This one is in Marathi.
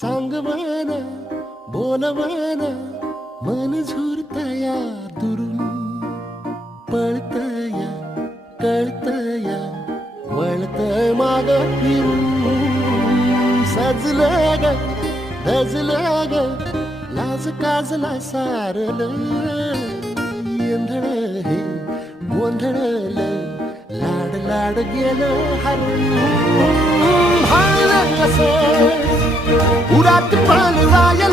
सांग मन बोल मन मन झुरतया दुरून पळतया कळतया वळतय माग फिरून सजलं ग दजलं ग लाज काजला सारलं येंधळ हे गोंधळलं लाड लाड गेलं हरून भाळलं कसं उरात पण जायला